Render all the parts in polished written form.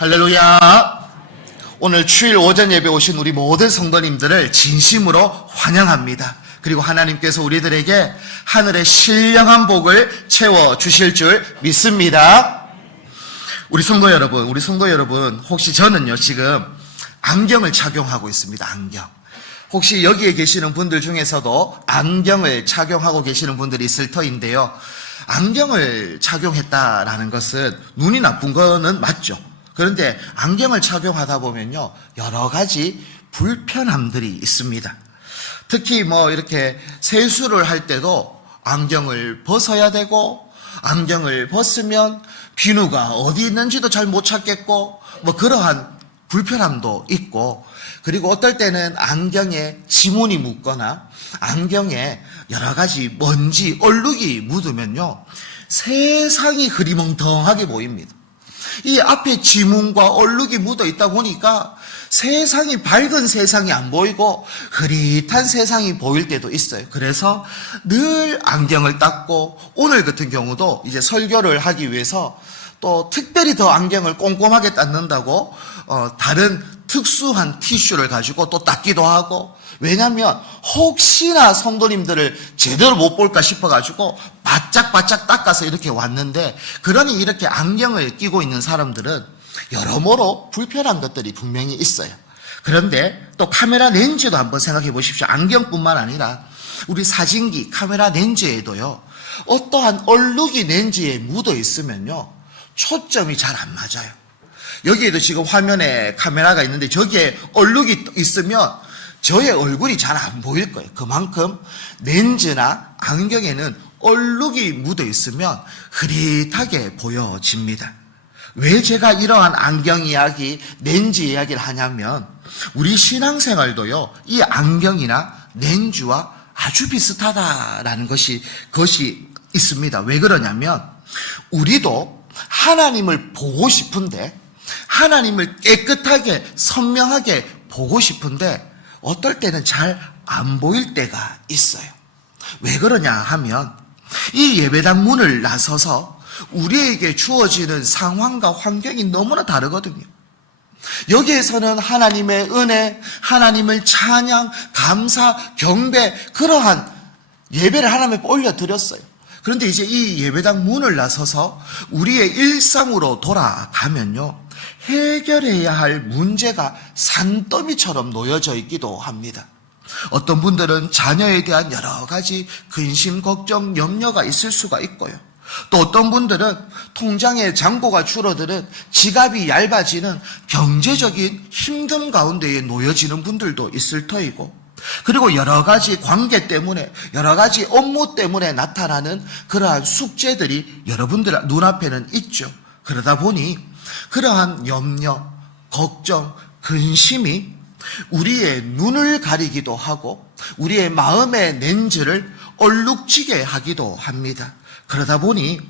할렐루야. 오늘 주일 오전 예배 오신 우리 모든 성도님들을 진심으로 환영합니다. 그리고 하나님께서 우리들에게 하늘의 신령한 복을 채워주실 줄 믿습니다. 우리 성도 여러분, 혹시 저는요 지금 안경을 착용하고 있습니다. 안경. 혹시 여기에 계시는 분들 중에서도 안경을 착용하고 계시는 분들이 있을 터인데요, 안경을 착용했다라는 것은 눈이 나쁜 거는 맞죠. 그런데 안경을 착용하다 보면요 여러 가지 불편함들이 있습니다. 특히 이렇게 세수를 할 때도 안경을 벗어야 되고, 안경을 벗으면 비누가 어디 있는지도 잘 못 찾겠고, 그러한 불편함도 있고, 그리고 어떨 때는 안경에 지문이 묻거나 안경에 여러 가지 먼지, 얼룩이 묻으면요 세상이 흐리멍텅하게 보입니다. 이 앞에 지문과 얼룩이 묻어 있다 보니까 세상이, 밝은 세상이 안 보이고 흐릿한 세상이 보일 때도 있어요. 그래서 늘 안경을 닦고, 오늘 같은 경우도 이제 설교를 하기 위해서 또 특별히 더 안경을 꼼꼼하게 닦는다고 다른 특수한 티슈를 가지고 또 닦기도 하고, 왜냐하면 혹시나 성도님들을 제대로 못 볼까 싶어가지고 바짝바짝 닦아서 이렇게 왔는데, 그러니 이렇게 안경을 끼고 있는 사람들은 여러모로 불편한 것들이 분명히 있어요. 그런데 또 카메라 렌즈도 한번 생각해 보십시오. 안경뿐만 아니라 우리 사진기 카메라 렌즈에도요 어떠한 얼룩이 렌즈에 묻어 있으면요 초점이 잘 안 맞아요. 여기에도 지금 화면에 카메라가 있는데 저기에 얼룩이 있으면 저의 얼굴이 잘 안 보일 거예요. 그만큼 렌즈나 안경에는 얼룩이 묻어 있으면 흐릿하게 보여집니다. 왜 제가 이러한 안경 이야기, 렌즈 이야기를 하냐면, 우리 신앙생활도요 이 안경이나 렌즈와 아주 비슷하다라는 것이 있습니다. 왜 그러냐면, 우리도 하나님을 보고 싶은데, 하나님을 깨끗하게 선명하게 보고 싶은데 어떨 때는 잘 안 보일 때가 있어요. 왜 그러냐 하면, 이 예배당 문을 나서서 우리에게 주어지는 상황과 환경이 너무나 다르거든요. 여기에서는 하나님의 은혜, 하나님을 찬양, 감사, 경배, 그러한 예배를 하나님께 올려드렸어요. 그런데 이제 이 예배당 문을 나서서 우리의 일상으로 돌아가면요 해결해야 할 문제가 산더미처럼 놓여져 있기도 합니다. 어떤 분들은 자녀에 대한 여러 가지 근심, 걱정, 염려가 있을 수가 있고요. 또 어떤 분들은 통장의 잔고가 줄어드는, 지갑이 얇아지는 경제적인 힘듦 가운데에 놓여지는 분들도 있을 터이고, 그리고 여러 가지 관계 때문에, 여러 가지 업무 때문에 나타나는 그러한 숙제들이 여러분들 눈앞에는 있죠. 그러다 보니 그러한 염려, 걱정, 근심이 우리의 눈을 가리기도 하고 우리의 마음의 렌즈를 얼룩지게 하기도 합니다. 그러다 보니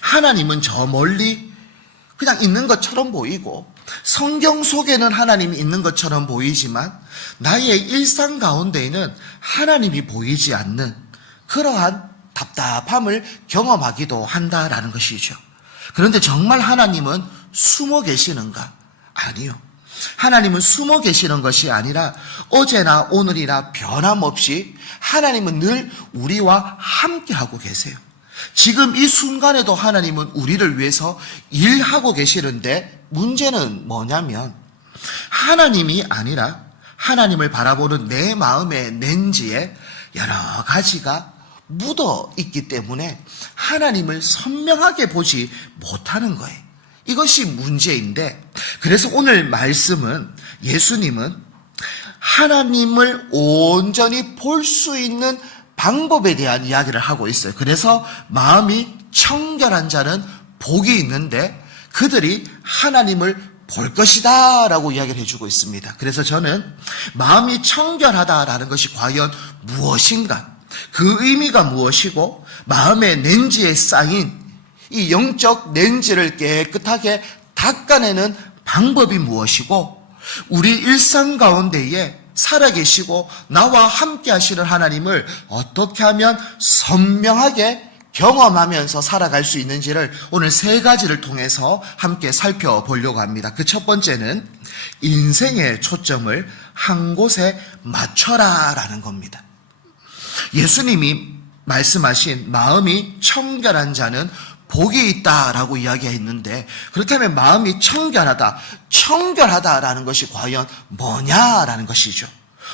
하나님은 저 멀리 그냥 있는 것처럼 보이고, 성경 속에는 하나님이 있는 것처럼 보이지만 나의 일상 가운데에는 하나님이 보이지 않는 그러한 답답함을 경험하기도 한다라는 것이죠. 그런데 정말 하나님은 숨어 계시는가? 아니요. 하나님은 숨어 계시는 것이 아니라 어제나 오늘이나 변함없이 하나님은 늘 우리와 함께하고 계세요. 지금 이 순간에도 하나님은 우리를 위해서 일하고 계시는데, 문제는 뭐냐면 하나님이 아니라 하나님을 바라보는 내 마음의 렌즈에 여러 가지가 묻어 있기 때문에 하나님을 선명하게 보지 못하는 거예요. 이것이 문제인데, 그래서 오늘 말씀은 예수님은 하나님을 온전히 볼 수 있는 방법에 대한 이야기를 하고 있어요. 그래서 마음이 청결한 자는 복이 있는데 그들이 하나님을 볼 것이다 라고 이야기를 해주고 있습니다. 그래서 저는 마음이 청결하다라는 것이 과연 무엇인가, 그 의미가 무엇이고, 마음의 렌즈에 쌓인 이 영적 렌즈를 깨끗하게 닦아내는 방법이 무엇이고, 우리 일상 가운데에 살아계시고 나와 함께 하시는 하나님을 어떻게 하면 선명하게 경험하면서 살아갈 수 있는지를 오늘 세 가지를 통해서 함께 살펴보려고 합니다. 그 첫 번째는 인생의 초점을 한 곳에 맞춰라라는 겁니다. 예수님이 말씀하신 마음이 청결한 자는 복이 있다라고 이야기했는데, 그렇다면 마음이 청결하다라는 것이 과연 뭐냐라는 것이죠.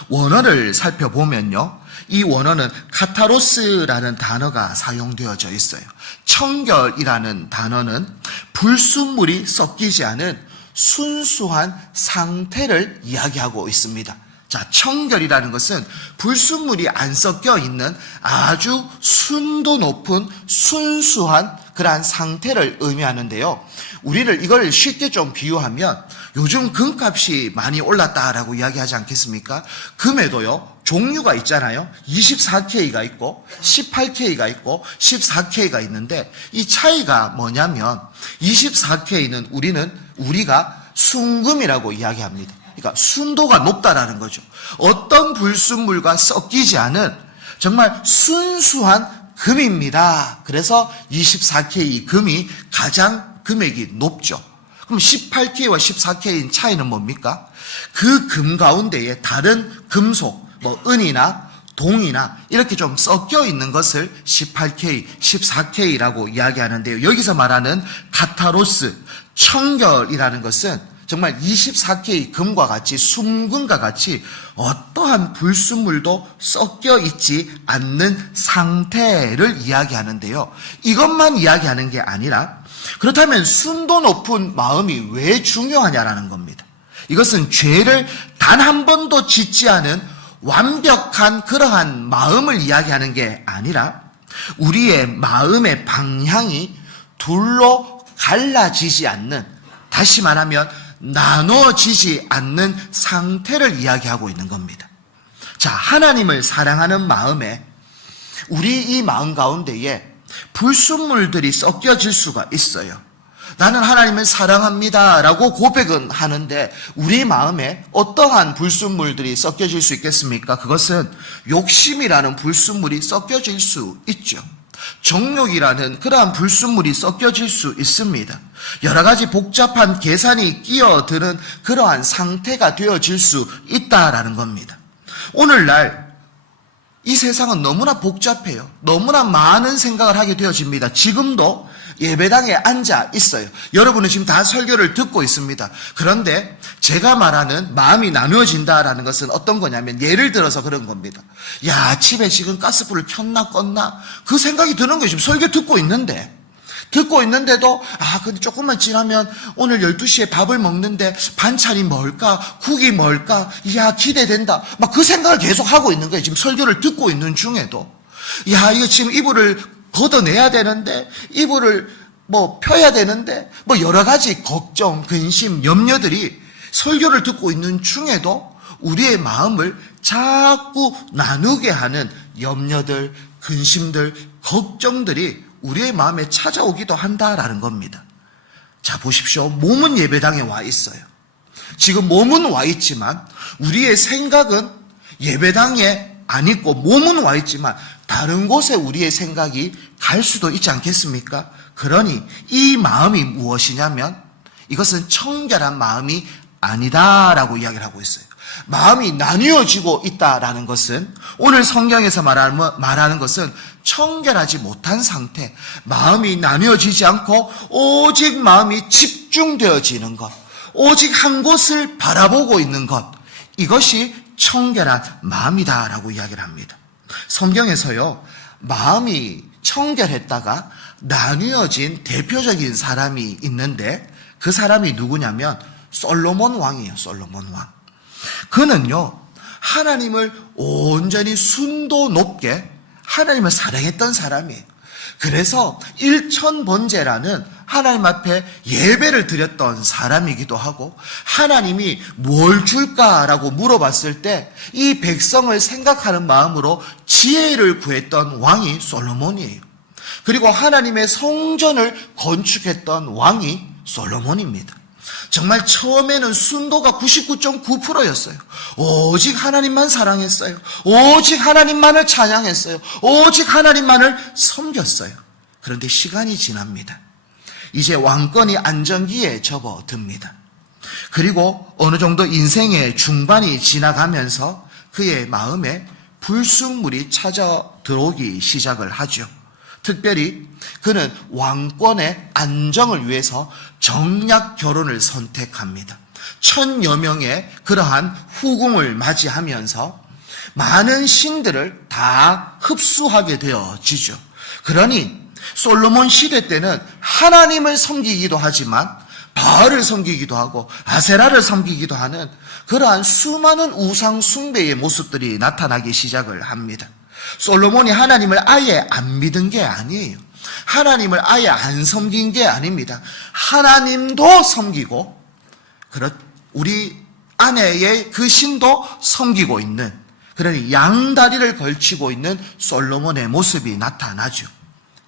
원어를 살펴보면요, 이 원어는 카타로스라는 단어가 사용되어져 있어요. 청결이라는 단어는 불순물이 섞이지 않은 순수한 상태를 이야기하고 있습니다. 자, 청결이라는 것은 불순물이 안 섞여 있는 아주 순도 높은 순수한 그러한 상태를 의미하는데요. 우리를 이걸 쉽게 좀 비유하면 요즘 금값이 많이 올랐다라고 이야기하지 않겠습니까? 금에도요, 종류가 있잖아요. 24K가 있고 18K가 있고 14K가 있는데, 이 차이가 뭐냐면 24K는 우리가 순금이라고 이야기합니다. 그러니까 순도가 높다라는 거죠. 어떤 불순물과 섞이지 않은 정말 순수한 금입니다. 그래서 24K 금이 가장 금액이 높죠. 그럼 18K와 14K인 차이는 뭡니까? 그 금 가운데에 다른 금속, 은이나 동이나 이렇게 좀 섞여 있는 것을 18K, 14K라고 이야기하는데요. 여기서 말하는 카타로스, 청결이라는 것은 정말 24K 금과 같이, 순금과 같이 어떠한 불순물도 섞여 있지 않는 상태를 이야기하는데요. 이것만 이야기하는 게 아니라, 그렇다면 순도 높은 마음이 왜 중요하냐라는 겁니다. 이것은 죄를 단 한 번도 짓지 않은 완벽한 그러한 마음을 이야기하는 게 아니라, 우리의 마음의 방향이 둘로 갈라지지 않는, 다시 말하면 나눠지지 않는 상태를 이야기하고 있는 겁니다. 자, 하나님을 사랑하는 마음에, 우리 이 마음 가운데에 불순물들이 섞여질 수가 있어요. 나는 하나님을 사랑합니다 라고 고백은 하는데, 우리 마음에 어떠한 불순물들이 섞여질 수 있겠습니까? 그것은 욕심이라는 불순물이 섞여질 수 있죠. 정욕이라는 그러한 불순물이 섞여질 수 있습니다. 여러 가지 복잡한 계산이 끼어드는 그러한 상태가 되어질 수 있다라는 겁니다. 오늘날 이 세상은 너무나 복잡해요. 너무나 많은 생각을 하게 되어집니다. 지금도 예배당에 앉아 있어요. 여러분은 지금 다 설교를 듣고 있습니다. 그런데 제가 말하는 마음이 나누어진다라는 것은 어떤 거냐면, 예를 들어서 그런 겁니다. 야, 집에 지금 가스불을 켰나 껐나? 그 생각이 드는 거예요. 지금 설교 듣고 있는데도 근데 조금만 지나면 오늘 12시에 밥을 먹는데 반찬이 뭘까? 국이 뭘까? 이야, 기대된다. 막 그 생각을 계속 하고 있는 거예요. 지금 설교를 듣고 있는 중에도. 야, 이거 지금 이불을 걷어내야 되는데, 이불을 펴야 되는데, 여러 가지 걱정, 근심, 염려들이 설교를 듣고 있는 중에도 우리의 마음을 자꾸 나누게 하는 염려들, 근심들, 걱정들이 우리의 마음에 찾아오기도 한다라는 겁니다. 자, 보십시오. 몸은 예배당에 와 있어요. 지금 몸은 와 있지만 우리의 생각은 예배당에 안 있고, 몸은 와 있지만 다른 곳에 우리의 생각이 갈 수도 있지 않겠습니까? 그러니 이 마음이 무엇이냐면, 이것은 청결한 마음이 아니다라고 이야기를 하고 있어요. 마음이 나뉘어지고 있다라는 것은, 오늘 성경에서 말하는 것은 청결하지 못한 상태, 마음이 나뉘어지지 않고 오직 마음이 집중되어지는 것, 오직 한 곳을 바라보고 있는 것, 이것이 청결한 마음이다라고 이야기를 합니다. 성경에서요, 마음이 청결했다가 나뉘어진 대표적인 사람이 있는데, 그 사람이 누구냐면 솔로몬 왕이에요. 솔로몬 왕. 그는요, 하나님을 온전히 순도 높게 하나님을 사랑했던 사람이에요. 그래서 일천번제라는 하나님 앞에 예배를 드렸던 사람이기도 하고, 하나님이 뭘 줄까라고 물어봤을 때 이 백성을 생각하는 마음으로 지혜를 구했던 왕이 솔로몬이에요. 그리고 하나님의 성전을 건축했던 왕이 솔로몬입니다. 정말 처음에는 순도가 99.9%였어요. 오직 하나님만 사랑했어요. 오직 하나님만을 찬양했어요. 오직 하나님만을 섬겼어요. 그런데 시간이 지납니다. 이제 왕권이 안정기에 접어듭니다. 그리고 어느 정도 인생의 중반이 지나가면서 그의 마음에 불순물이 찾아 들어오기 시작을 하죠. 특별히 그는 왕권의 안정을 위해서 정략 결혼을 선택합니다. 1000여 명의 그러한 후궁을 맞이하면서 많은 신들을 다 흡수하게 되어지죠. 그러니 솔로몬 시대 때는 하나님을 섬기기도 하지만 바알을 섬기기도 하고 아세라를 섬기기도 하는 그러한 수많은 우상 숭배의 모습들이 나타나기 시작을 합니다. 솔로몬이 하나님을 아예 안 믿은 게 아니에요. 하나님을 아예 안 섬긴 게 아닙니다. 하나님도 섬기고 우리 아내의 그 신도 섬기고 있는, 그러니 양다리를 걸치고 있는 솔로몬의 모습이 나타나죠.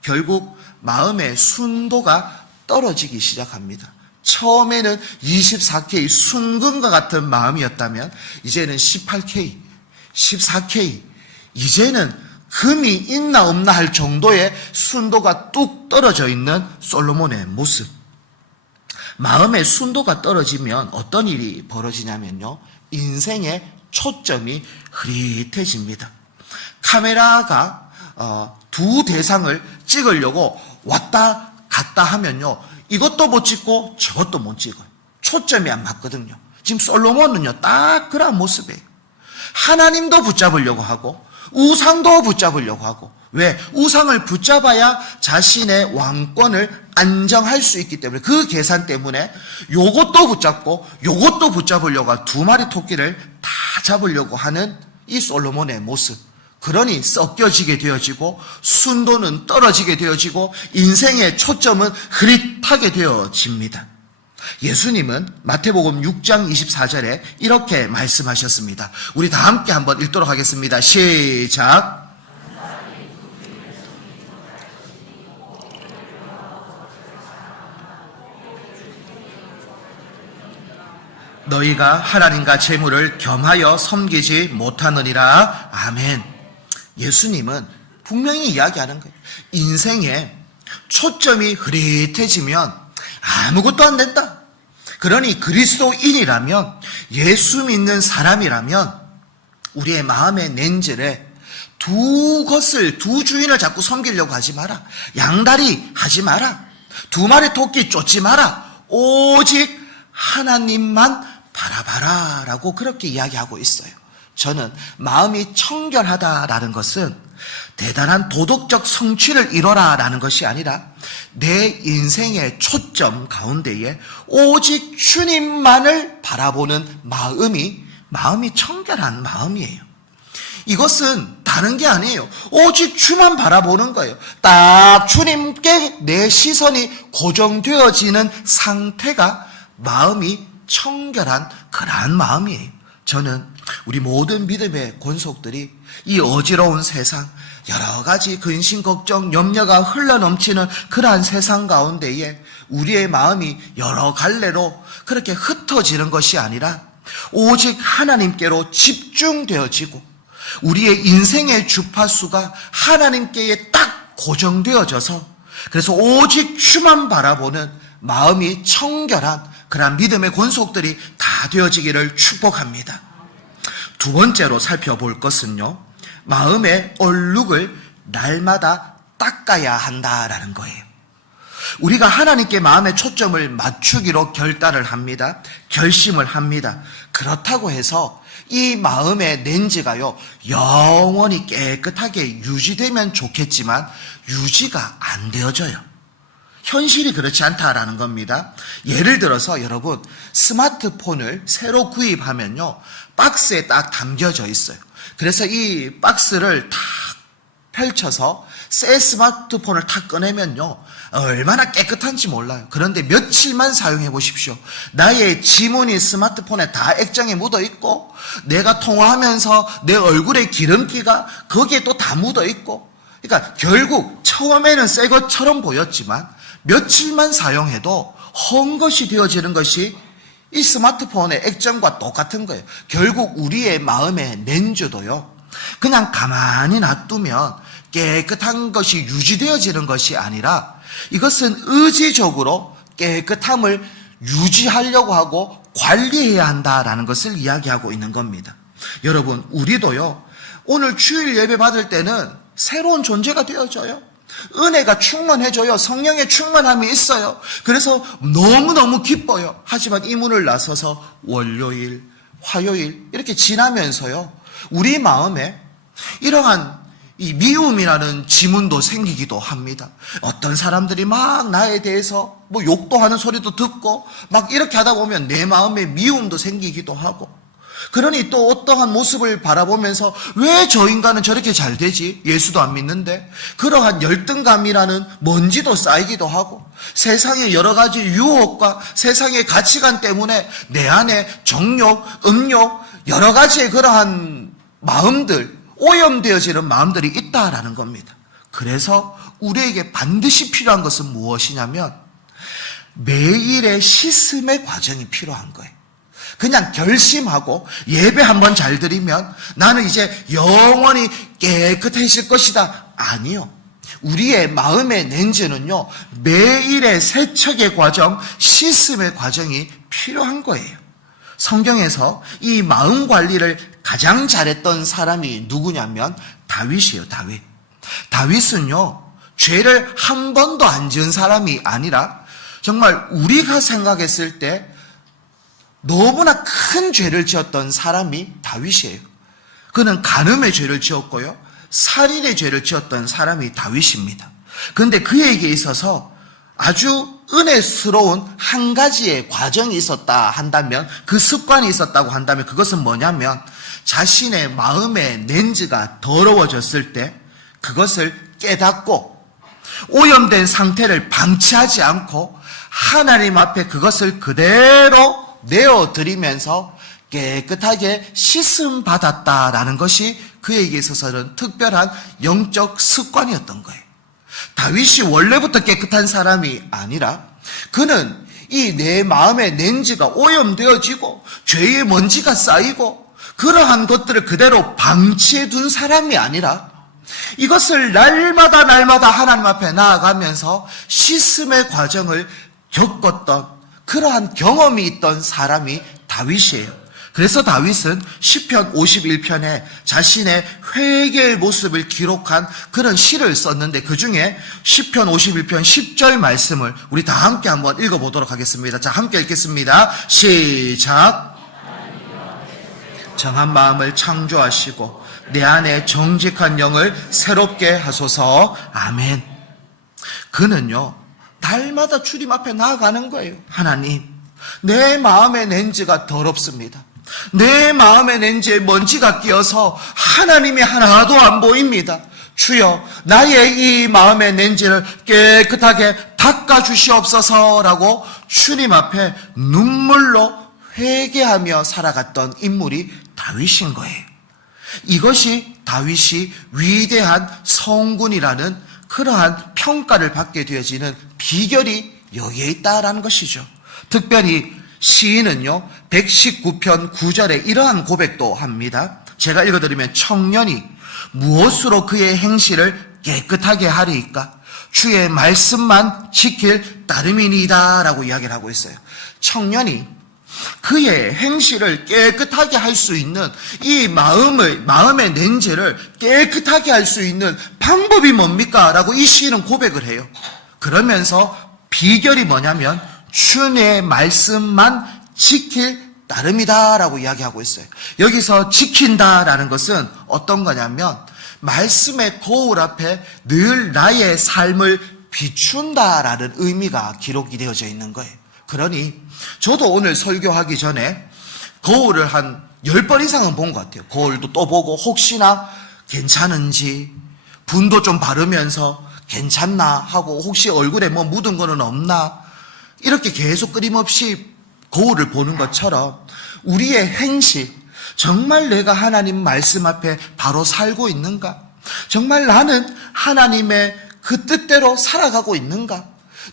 결국 마음의 순도가 떨어지기 시작합니다. 처음에는 24K 순금과 같은 마음이었다면 이제는 18K, 14K, 이제는 금이 있나 없나 할 정도의 순도가 뚝 떨어져 있는 솔로몬의 모습. 마음의 순도가 떨어지면 어떤 일이 벌어지냐면요, 인생의 초점이 흐릿해집니다. 카메라가 두 대상을 찍으려고 왔다 갔다 하면요, 이것도 못 찍고 저것도 못 찍어요. 초점이 안 맞거든요. 지금 솔로몬은요, 딱 그런 모습이에요. 하나님도 붙잡으려고 하고 우상도 붙잡으려고 하고. 왜? 우상을 붙잡아야 자신의 왕권을 안정할 수 있기 때문에, 그 계산 때문에 요것도 붙잡고 요것도 붙잡으려고 하고 두 마리 토끼를 다 잡으려고 하는 이 솔로몬의 모습. 그러니 섞여지게 되어지고 순도는 떨어지게 되어지고 인생의 초점은 흐릿하게 되어집니다. 예수님은 마태복음 6장 24절에 이렇게 말씀하셨습니다. 우리 다 함께 한번 읽도록 하겠습니다. 시작. 너희가 하나님과 재물을 겸하여 섬기지 못하느니라. 아멘. 예수님은 분명히 이야기하는 거예요. 인생에 초점이 흐릿해지면 아무것도 안 된다. 그러니 그리스도인이라면, 예수 믿는 사람이라면 우리의 마음의 렌즈에 두 주인을 자꾸 섬기려고 하지 마라. 양다리 하지 마라. 두 마리 토끼 쫓지 마라. 오직 하나님만 바라봐라 라고 그렇게 이야기하고 있어요. 저는 마음이 청결하다라는 것은 대단한 도덕적 성취를 이뤄라 라는 것이 아니라 내 인생의 초점 가운데에 오직 주님만을 바라보는 마음이 청결한 마음이에요. 이것은 다른 게 아니에요. 오직 주만 바라보는 거예요. 딱 주님께 내 시선이 고정되어지는 상태가 마음이 청결한 그러한 마음이에요. 저는 우리 모든 믿음의 권속들이 이 어지러운 세상, 여러 가지 근심, 걱정, 염려가 흘러넘치는 그러한 세상 가운데에 우리의 마음이 여러 갈래로 그렇게 흩어지는 것이 아니라 오직 하나님께로 집중되어지고 우리의 인생의 주파수가 하나님께에 딱 고정되어져서, 그래서 오직 주만 바라보는 마음이 청결한 그러한 믿음의 권속들이 다 되어지기를 축복합니다. 두 번째로 살펴볼 것은요, 마음의 얼룩을 날마다 닦아야 한다라는 거예요. 우리가 하나님께 마음의 초점을 맞추기로 결단을 합니다. 결심을 합니다. 그렇다고 해서 이 마음의 렌즈가요, 영원히 깨끗하게 유지되면 좋겠지만 유지가 안 되어져요. 현실이 그렇지 않다라는 겁니다. 예를 들어서 여러분, 스마트폰을 새로 구입하면요, 박스에 딱 담겨져 있어요. 그래서 이 박스를 탁 펼쳐서 새 스마트폰을 탁 꺼내면요, 얼마나 깨끗한지 몰라요. 그런데 며칠만 사용해 보십시오. 나의 지문이 스마트폰에 다 액정에 묻어 있고, 내가 통화하면서 내 얼굴에 기름기가 거기에 또 다 묻어 있고, 그러니까 결국 처음에는 새 것처럼 보였지만 며칠만 사용해도 헝것이 되어지는 것이 이 스마트폰의 액정과 똑같은 거예요. 결국 우리의 마음의 렌즈도요, 그냥 가만히 놔두면 깨끗한 것이 유지되어지는 것이 아니라 이것은 의지적으로 깨끗함을 유지하려고 하고 관리해야 한다라는 것을 이야기하고 있는 겁니다. 여러분, 우리도요, 오늘 주일 예배 받을 때는 새로운 존재가 되어져요. 은혜가 충만해져요. 성령의 충만함이 있어요. 그래서 너무너무 기뻐요. 하지만 이 문을 나서서 월요일, 화요일 이렇게 지나면서요, 우리 마음에 이러한 이 미움이라는 지문도 생기기도 합니다. 어떤 사람들이 막 나에 대해서 뭐 욕도 하는 소리도 듣고 막 이렇게 하다 보면 내 마음에 미움도 생기기도 하고, 그러니 또 어떠한 모습을 바라보면서 왜 저 인간은 저렇게 잘 되지? 예수도 안 믿는데. 그러한 열등감이라는 먼지도 쌓이기도 하고, 세상의 여러 가지 유혹과 세상의 가치관 때문에 내 안에 정욕, 음욕, 여러 가지의 그러한 마음들, 오염되어지는 마음들이 있다라는 겁니다. 그래서 우리에게 반드시 필요한 것은 무엇이냐면 매일의 씻음의 과정이 필요한 거예요. 그냥 결심하고 예배 한번 잘 드리면 나는 이제 영원히 깨끗해질 것이다. 아니요. 우리의 마음의 렌즈는요, 매일의 세척의 과정, 씻음의 과정이 필요한 거예요. 성경에서 이 마음 관리를 가장 잘했던 사람이 누구냐면 다윗이에요. 다윗은요, 죄를 한 번도 안 지은 사람이 아니라 정말 우리가 생각했을 때 너무나 큰 죄를 지었던 사람이 다윗이에요. 그는 간음의 죄를 지었고요, 살인의 죄를 지었던 사람이 다윗입니다. 그런데 그에게 있어서 아주 은혜스러운 한 가지의 과정이 있었다 한다면, 그 습관이 있었다고 한다면 그것은 뭐냐면 자신의 마음의 렌즈가 더러워졌을 때 그것을 깨닫고 오염된 상태를 방치하지 않고 하나님 앞에 그것을 그대로 내어드리면서 깨끗하게 씻음 받았다라는 것이 그에게 있어서는 특별한 영적 습관이었던 거예요. 다윗이 원래부터 깨끗한 사람이 아니라 그는 이 내 마음의 렌즈가 오염되어지고 죄의 먼지가 쌓이고 그러한 것들을 그대로 방치해 둔 사람이 아니라 이것을 날마다 하나님 앞에 나아가면서 씻음의 과정을 겪었던 그러한 경험이 있던 사람이 다윗이에요. 그래서 다윗은 시편 51편에 자신의 회개의 모습을 기록한 그런 시를 썼는데, 그 중에 시편 51편 10절 말씀을 우리 다 함께 한번 읽어보도록 하겠습니다. 자, 함께 읽겠습니다. 시작. 정한 마음을 창조하시고 내 안에 정직한 영을 새롭게 하소서. 아멘. 그는요, 날마다 주님 앞에 나아가는 거예요. 하나님, 내 마음의 렌즈가 더럽습니다. 내 마음의 렌즈에 먼지가 끼어서 하나님이 하나도 안 보입니다. 주여, 나의 이 마음의 렌즈를 깨끗하게 닦아주시옵소서라고 주님 앞에 눈물로 회개하며 살아갔던 인물이 다윗인 거예요. 이것이 다윗이 위대한 성군이라는 그러한 평가를 받게 되어지는 비결이 여기에 있다라는 것이죠. 특별히 시인은요, 119편 9절에 이러한 고백도 합니다. 제가 읽어드리면, 청년이 무엇으로 그의 행실을 깨끗하게 하리이까? 주의 말씀만 지킬 따름이니이다 라고 이야기를 하고 있어요. 청년이 그의 행실을 깨끗하게 할 수 있는 이 마음의 렌즈를 깨끗하게 할 수 있는 방법이 뭡니까? 라고 이 시인은 고백을 해요. 그러면서 비결이 뭐냐면 주의 말씀만 지킬 따름이다 라고 이야기하고 있어요. 여기서 지킨다라는 것은 어떤 거냐면 말씀의 거울 앞에 늘 나의 삶을 비춘다라는 의미가 기록이 되어져 있는 거예요. 그러니 저도 오늘 설교하기 전에 거울을 한 10번 이상은 본 것 같아요. 거울도 또 보고 혹시나 괜찮은지, 분도 좀 바르면서 괜찮나 하고, 혹시 얼굴에 뭐 묻은 거는 없나, 이렇게 계속 끊임없이 거울을 보는 것처럼 우리의 행실, 정말 내가 하나님 말씀 앞에 바로 살고 있는가? 정말 나는 하나님의 그 뜻대로 살아가고 있는가?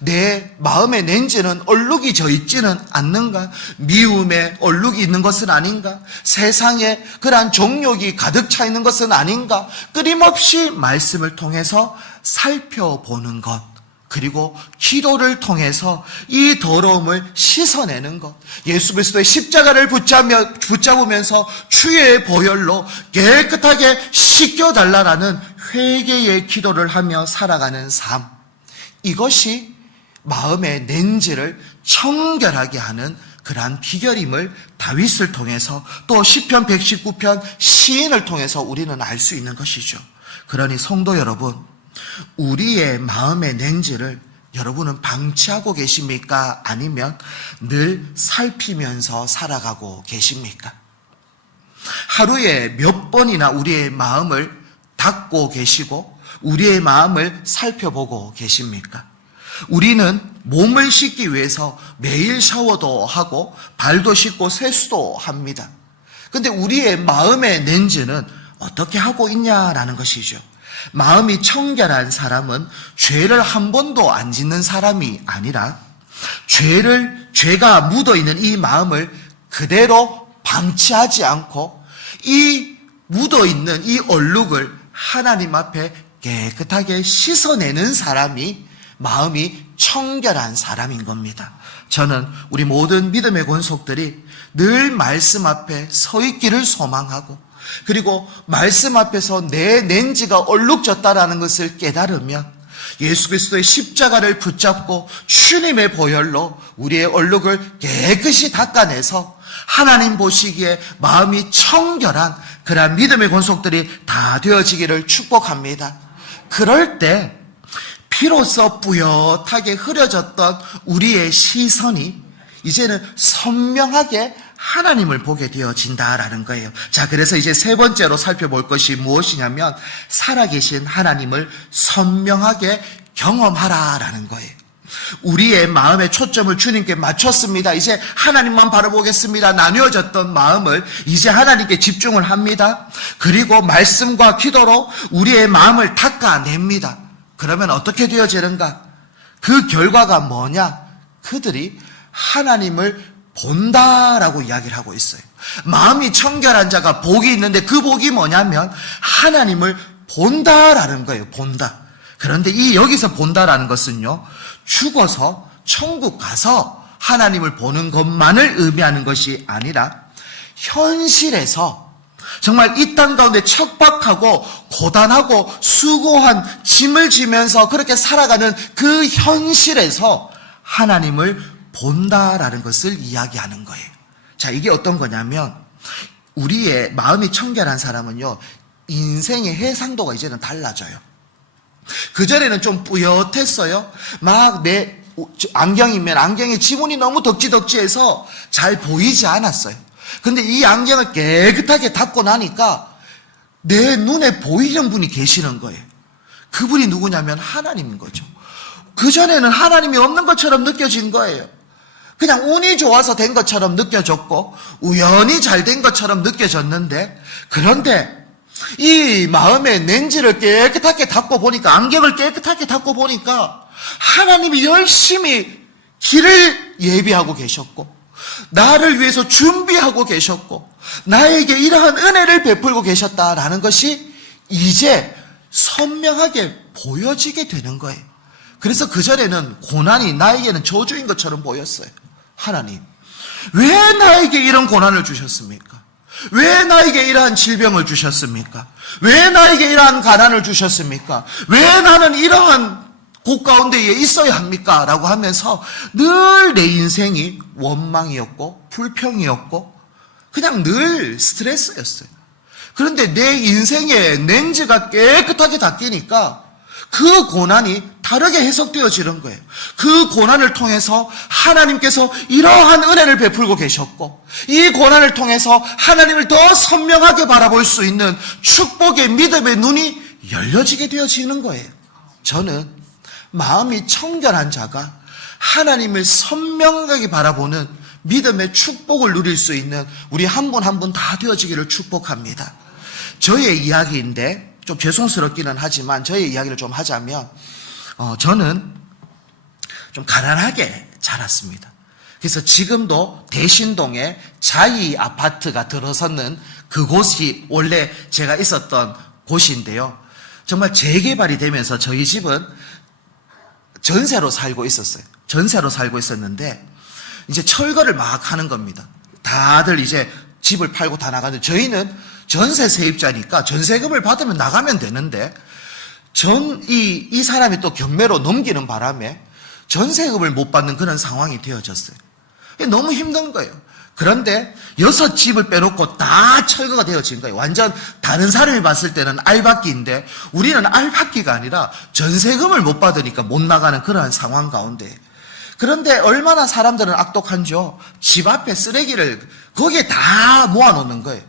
내 마음의 렌즈는 얼룩이 져 있지는 않는가? 미움에 얼룩이 있는 것은 아닌가? 세상에 그러한 정욕이 가득 차 있는 것은 아닌가? 끊임없이 말씀을 통해서 살펴보는 것, 그리고 기도를 통해서 이 더러움을 씻어내는 것, 예수 그리스도의 십자가를 붙잡으면서 주의 보혈로 깨끗하게 씻겨달라는 회개의 기도를 하며 살아가는 삶, 이것이 마음의 렌즈를 청결하게 하는 그러한 비결임을 다윗을 통해서 또 시편 119편 시인을 통해서 우리는 알 수 있는 것이죠. 그러니 성도 여러분, 우리의 마음의 렌즈를 여러분은 방치하고 계십니까? 아니면 늘 살피면서 살아가고 계십니까? 하루에 몇 번이나 우리의 마음을 닦고 계시고 우리의 마음을 살펴보고 계십니까? 우리는 몸을 씻기 위해서 매일 샤워도 하고 발도 씻고 세수도 합니다. 근데 우리의 마음의 렌즈는 어떻게 하고 있냐라는 것이죠. 마음이 청결한 사람은 죄를 한 번도 안 짓는 사람이 아니라 죄가 묻어있는 이 마음을 그대로 방치하지 않고 이 묻어있는 이 얼룩을 하나님 앞에 깨끗하게 씻어내는 사람이 마음이 청결한 사람인 겁니다. 저는 우리 모든 믿음의 권속들이 늘 말씀 앞에 서 있기를 소망하고, 그리고 말씀 앞에서 내 렌즈가 얼룩졌다라는 것을 깨달으면 예수 그리스도의 십자가를 붙잡고 주님의 보혈로 우리의 얼룩을 깨끗이 닦아내서 하나님 보시기에 마음이 청결한 그러한 믿음의 권속들이 다 되어지기를 축복합니다. 그럴 때 피로써 뿌옇하게 흐려졌던 우리의 시선이 이제는 선명하게 하나님을 보게 되어진다라는 거예요. 자, 그래서 이제 세 번째로 살펴볼 것이 무엇이냐면 살아계신 하나님을 선명하게 경험하라라는 거예요. 우리의 마음의 초점을 주님께 맞췄습니다. 이제 하나님만 바라보겠습니다. 나뉘어졌던 마음을 이제 하나님께 집중을 합니다. 그리고 말씀과 기도로 우리의 마음을 닦아냅니다. 그러면 어떻게 되어지는가? 그 결과가 뭐냐? 그들이 하나님을 본다라고 이야기를 하고 있어요. 마음이 청결한 자가 복이 있는데 그 복이 뭐냐면 하나님을 본다라는 거예요. 본다. 그런데 이 여기서 본다라는 것은요, 죽어서 천국 가서 하나님을 보는 것만을 의미하는 것이 아니라 현실에서 정말 이 땅 가운데 척박하고 고단하고 수고한 짐을 지면서 그렇게 살아가는 그 현실에서 하나님을 본다라는 것을 이야기하는 거예요. 자, 이게 어떤 거냐면 우리의 마음이 청결한 사람은요, 인생의 해상도가 이제는 달라져요. 그전에는 좀 뿌옇했어요. 막 내 안경이면 안경에 지문이 너무 덕지덕지해서 잘 보이지 않았어요. 근데 이 안경을 깨끗하게 닦고 나니까 내 눈에 보이는 분이 계시는 거예요. 그분이 누구냐면 하나님인 거죠. 그전에는 하나님이 없는 것처럼 느껴진 거예요. 그냥 운이 좋아서 된 것처럼 느껴졌고 우연히 잘 된 것처럼 느껴졌는데, 그런데 이 마음의 렌즈를 깨끗하게 닦고 보니까, 안경을 깨끗하게 닦고 보니까 하나님이 열심히 길을 예비하고 계셨고 나를 위해서 준비하고 계셨고 나에게 이러한 은혜를 베풀고 계셨다라는 것이 이제 선명하게 보여지게 되는 거예요. 그래서 그전에는 고난이 나에게는 저주인 것처럼 보였어요. 하나님, 왜 나에게 이런 고난을 주셨습니까? 왜 나에게 이러한 질병을 주셨습니까? 왜 나에게 이러한 가난을 주셨습니까? 왜 나는 이러한 곳 가운데에 있어야 합니까? 라고 하면서 늘 내 인생이 원망이었고 불평이었고 그냥 늘 스트레스였어요. 그런데 내 인생의 렌즈가 깨끗하게 닦이니까 그 고난이 다르게 해석되어지는 거예요. 그 고난을 통해서 하나님께서 이러한 은혜를 베풀고 계셨고 이 고난을 통해서 하나님을 더 선명하게 바라볼 수 있는 축복의 믿음의 눈이 열려지게 되어지는 거예요. 저는 마음이 청결한 자가 하나님을 선명하게 바라보는 믿음의 축복을 누릴 수 있는 우리 한 분 한 분 다 되어지기를 축복합니다. 저의 이야기인데 좀 죄송스럽기는 하지만 저의 이야기를 좀 하자면 저는 좀 가난하게 자랐습니다. 그래서 지금도 대신동에 자이 아파트가 들어서는 그곳이 원래 제가 있었던 곳인데요. 정말 재개발이 되면서 저희 집은 전세로 살고 있었어요. 전세로 살고 있었는데 이제 철거를 막 하는 겁니다. 다들 이제 집을 팔고 다 나가는데 저희는 전세 세입자니까 전세금을 받으면 나가면 되는데 이 사람이 또 경매로 넘기는 바람에 전세금을 못 받는 그런 상황이 되어졌어요. 너무 힘든 거예요. 그런데 6집을 빼놓고 다 철거가 되어진 거예요. 완전 다른 사람이 봤을 때는 알박기인데 우리는 알박기가 아니라 전세금을 못 받으니까 못 나가는 그러한 상황 가운데. 그런데 얼마나 사람들은 악독한죠. 집 앞에 쓰레기를 거기에 다 모아놓는 거예요.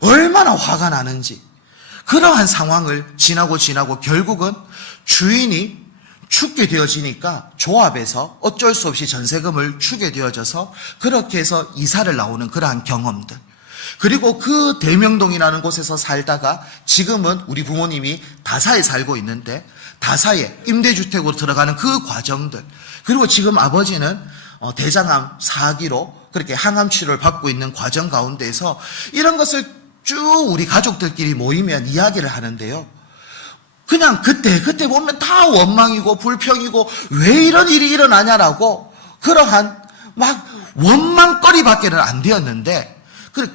얼마나 화가 나는지. 그러한 상황을 지나고 결국은 주인이 죽게 되어지니까 조합에서 어쩔 수 없이 전세금을 주게 되어져서 그렇게 해서 이사를 나오는 그러한 경험들. 그리고 그 대명동이라는 곳에서 살다가 지금은 우리 부모님이 다사에 살고 있는데 다사에 임대주택으로 들어가는 그 과정들. 그리고 지금 아버지는 대장암 4기로 그렇게 항암 치료를 받고 있는 과정 가운데에서 이런 것을 쭉 우리 가족들끼리 모이면 이야기를 하는데요. 그냥 그때 보면 다 원망이고 불평이고 왜 이런 일이 일어나냐라고 그러한 막 원망거리밖에는 안 되었는데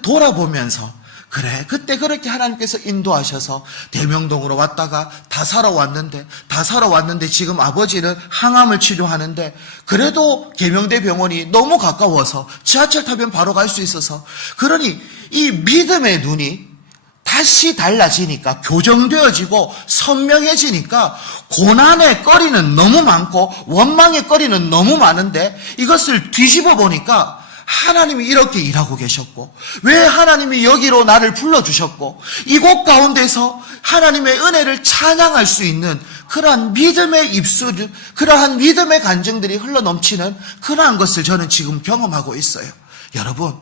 돌아보면서 그래 그때 그렇게 하나님께서 인도하셔서 대명동으로 왔다가 다사로 왔는데 지금 아버지는 항암을 치료하는데 그래도 계명대 병원이 너무 가까워서 지하철 타면 바로 갈 수 있어서 그러니 이 믿음의 눈이 다시 달라지니까 교정되어지고 선명해지니까 고난의 거리는 너무 많고 원망의 거리는 너무 많은데 이것을 뒤집어 보니까 하나님이 이렇게 일하고 계셨고 왜 하나님이 여기로 나를 불러주셨고 이곳 가운데서 하나님의 은혜를 찬양할 수 있는 그러한 믿음의 입술, 그러한 믿음의 간증들이 흘러넘치는 그러한 것을 저는 지금 경험하고 있어요. 여러분,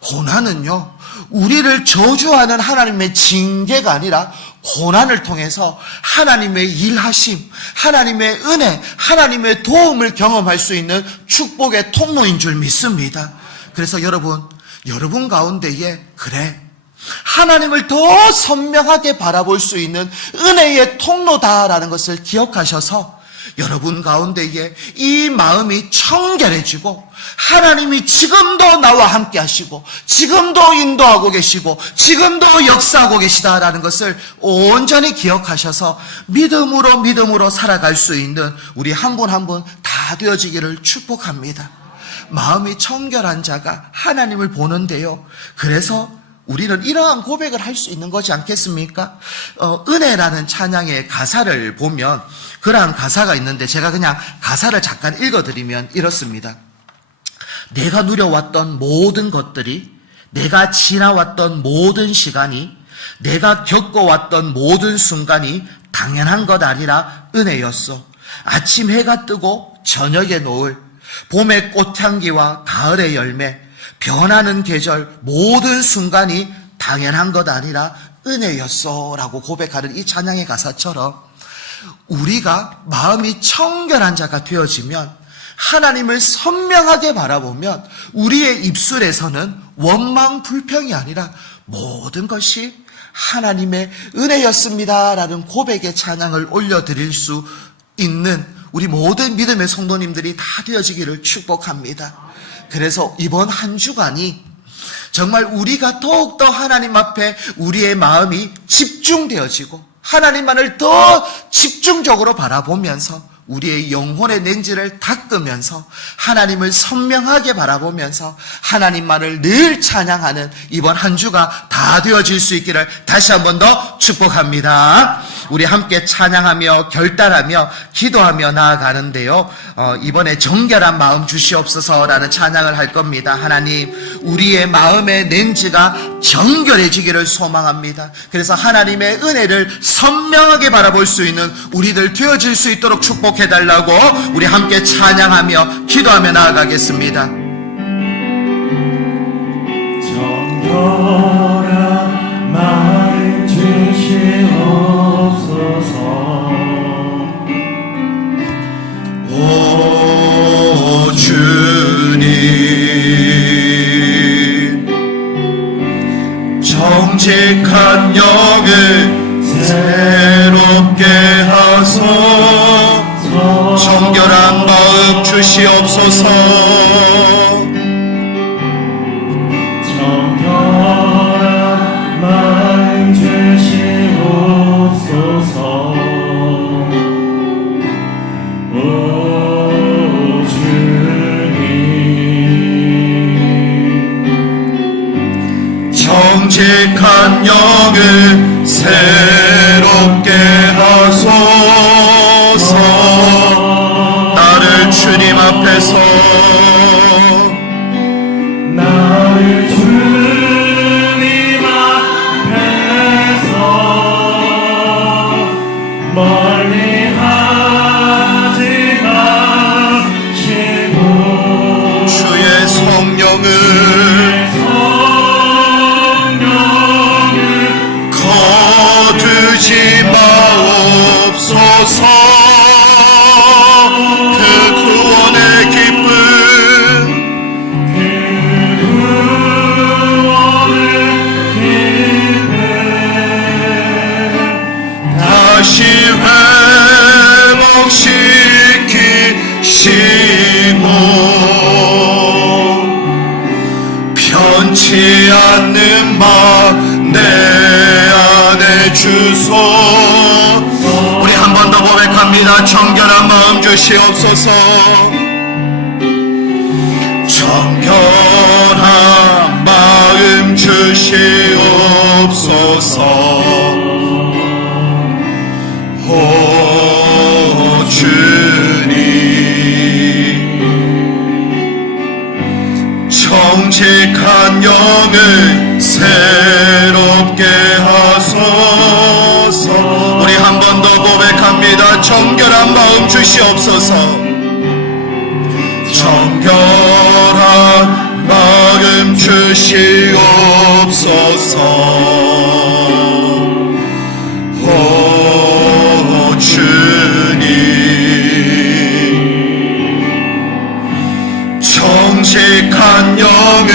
고난은요, 우리를 저주하는 하나님의 징계가 아니라 고난을 통해서 하나님의 일하심, 하나님의 은혜, 하나님의 도움을 경험할 수 있는 축복의 통로인 줄 믿습니다. 그래서 여러분 가운데에 그래, 하나님을 더 선명하게 바라볼 수 있는 은혜의 통로다라는 것을 기억하셔서 여러분 가운데에 이 마음이 청결해지고 하나님이 지금도 나와 함께 하시고 지금도 인도하고 계시고 지금도 역사하고 계시다라는 것을 온전히 기억하셔서 믿음으로 살아갈 수 있는 우리 한 분 한 분 다 되어지기를 축복합니다. 마음이 청결한 자가 하나님을 보는데요. 그래서 우리는 이러한 고백을 할 수 있는 것이 않겠습니까? 은혜라는 찬양의 가사를 보면 그러한 가사가 있는데 제가 그냥 가사를 잠깐 읽어드리면 이렇습니다. 내가 누려왔던 모든 것들이, 내가 지나왔던 모든 시간이, 내가 겪어왔던 모든 순간이 당연한 것 아니라 은혜였어. 아침 해가 뜨고 저녁에 노을, 봄의 꽃향기와 가을의 열매, 변하는 계절 모든 순간이 당연한 것 아니라 은혜였어 라고 고백하는 이 찬양의 가사처럼 우리가 마음이 청결한 자가 되어지면 하나님을 선명하게 바라보면 우리의 입술에서는 원망 불평이 아니라 모든 것이 하나님의 은혜였습니다 라는 고백의 찬양을 올려드릴 수 있는 우리 모든 믿음의 성도님들이 다 되어지기를 축복합니다. 그래서 이번 한 주간이 정말 우리가 더욱더 하나님 앞에 우리의 마음이 집중되어지고 하나님만을 더 집중적으로 바라보면서 우리의 영혼의 렌즈를 닦으면서 하나님을 선명하게 바라보면서 하나님만을 늘 찬양하는 이번 한 주가 다 되어질 수 있기를 다시 한 번 더 축복합니다. 우리 함께 찬양하며 결단하며 기도하며 나아가는데요. 이번에 정결한 마음 주시옵소서라는 찬양을 할 겁니다. 하나님, 우리의 마음의 렌즈가 정결해지기를 소망합니다. 그래서 하나님의 은혜를 선명하게 바라볼 수 있는 우리들 되어질 수 있도록 축복해달라고 우리 함께 찬양하며 기도하며 나아가겠습니다. 정결한 마음 주시옵소서. 정직한 영을 새롭게 하소. 정결한 마음 주시옵소서. 정결한 마음 주시옵소서. 오 주님. 정직한 영을 새롭게 하소서. 나를 주님 앞에서 나를 주님 앞에서 멀리하지 마시고 주의 성령을 거두지 마옵소서. 그 구원의 기쁨 다시 회복시키시고 변치 않는 마 내 안에 주소. 우리 한 번 더 고백합니다. 정결한 마음 주시옵소서. 정결한 마음 주시옵소서. 오 주님. 정직한 영을 새롭게 하소서. 우리 한 번 더 고백합니다. 정결한 마음 주시옵소서. 정결한 마음 주시옵소서. 오 주님. 정직한 영을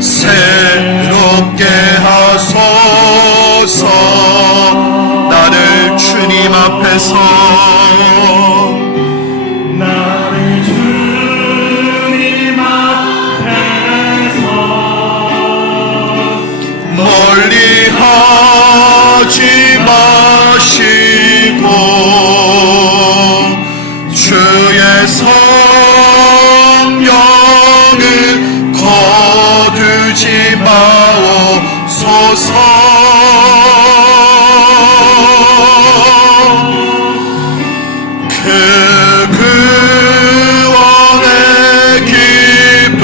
새롭게 하소서. 나를 주님 앞에서 나를 주님 앞에서 멀리 하지 마시고 주의 성령을 거두지 마옵소서. 그 구원의 기쁨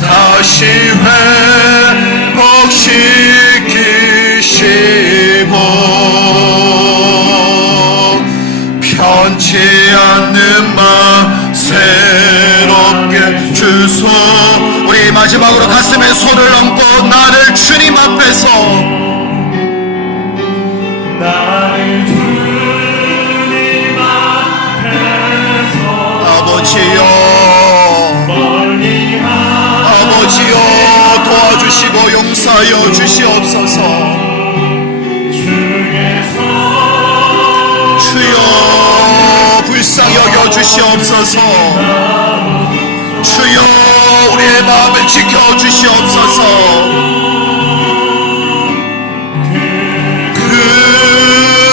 다시 회복시키시고 변치 않는 마 새롭게 주소. 우리 마지막으로 가슴에 손을 얹고 나를 주님 앞에서 나를 주님 앞에서 아버지여 아버지여 도와주시고 용서하여 주시옵소서. 주여 불쌍히 여겨 주시옵소서. 주여 우리의 마음을 지켜 주시옵소서.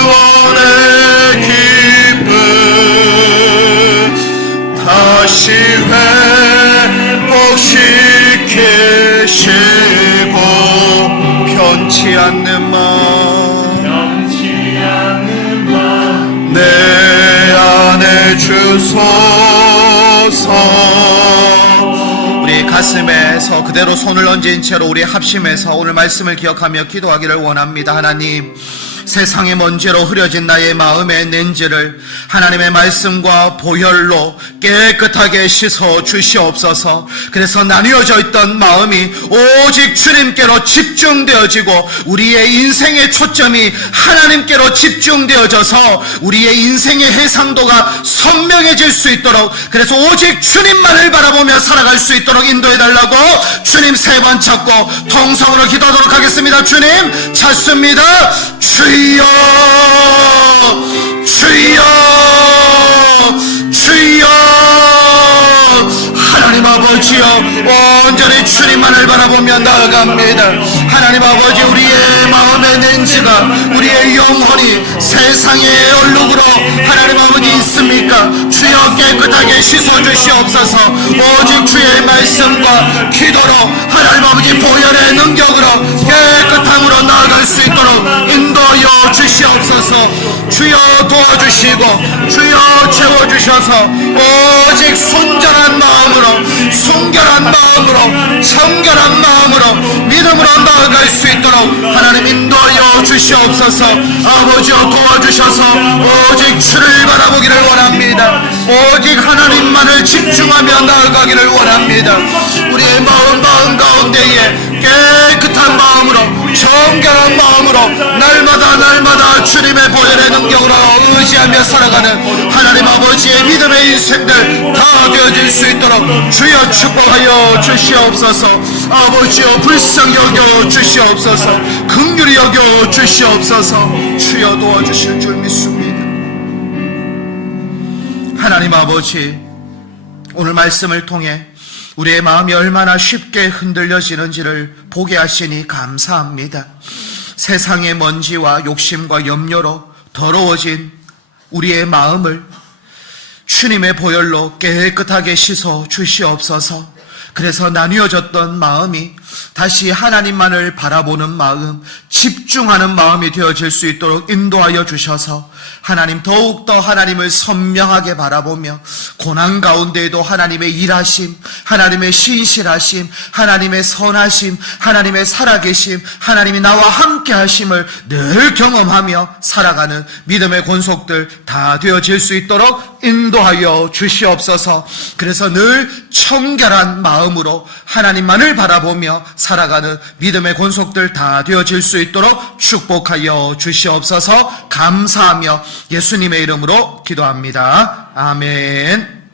구원의 기쁨 다시 회복시키시고 변치 않는 마음 내 안에 주소서. 우리 가슴에서 그대로 손을 얹은 채로 우리 합심해서 오늘 말씀을 기억하며 기도하기를 원합니다. 하나님, 세상의 먼지로 흐려진 나의 마음의 렌즈를 하나님의 말씀과 보혈로 깨끗하게 씻어 주시옵소서. 그래서 나뉘어져 있던 마음이 오직 주님께로 집중되어지고 우리의 인생의 초점이 하나님께로 집중되어져서 우리의 인생의 해상도가 선명해질 수 있도록, 그래서 오직 주님만을 바라보며 살아갈 수 있도록 인도해달라고 주님 3번 찾고 통성으로 기도하도록 하겠습니다. 주님 찾습니다. 주여 주여 주여. 하나님 아버지여, 온전히 주님만을 바라보며 나아갑니다. 하나님 아버지, 우리의 마음의 렌즈가, 우리의 영혼이 세상의 얼룩으로 하나님 아버지 있습니까? 주여 깨끗하게 씻어주시옵소서. 오직 주의 말씀과 기도로 하나님 아버지 보혈의 능력으로 깨끗함으로 나아갈 수 있도록 인도하여 주시옵소서. 주여 도와주시고 주여 채워주셔서 오직 순전한 마음으로, 순결한 마음으로, 청결한 마음으로 믿음으로 나아갈 수 있도록 하나님 인도하여 주시옵소서. 아버지여 도와주셔서 오직 주를 바라보기를 원합니다. 오직 하나님만을 집중하며 나아가기를 원합니다. 우리의 마음 가운데에 깨끗한 마음으로, 정결한 마음으로 날마다 주님의 보혈의 능력으로 의지하며 살아가는 하나님 아버지의 믿음의 인생들 다 되어질 수 있도록 주여 축복하여 주시옵소서. 아버지여 불쌍히 여겨 주시옵소서. 긍휼히 여겨 주시옵소서. 주여 도와주실 줄 믿습니다. 하나님 아버지, 오늘 말씀을 통해 우리의 마음이 얼마나 쉽게 흔들려지는지를 보게 하시니 감사합니다. 세상의 먼지와 욕심과 염려로 더러워진 우리의 마음을 주님의 보혈로 깨끗하게 씻어 주시옵소서. 그래서 나뉘어졌던 마음이 다시 하나님만을 바라보는 마음, 집중하는 마음이 되어질 수 있도록 인도하여 주셔서 하나님 더욱더 하나님을 선명하게 바라보며 고난 가운데에도 하나님의 일하심, 하나님의 신실하심, 하나님의 선하심, 하나님의 살아계심, 하나님이 나와 함께 하심을 늘 경험하며 살아가는 믿음의 권속들 다 되어질 수 있도록 인도하여 주시옵소서. 그래서 늘 청결한 마음으로 하나님만을 바라보며 살아가는 믿음의 권속들 다 되어질 수 있도록 축복하여 주시옵소서. 감사하며 예수님의 이름으로 기도합니다. 아멘.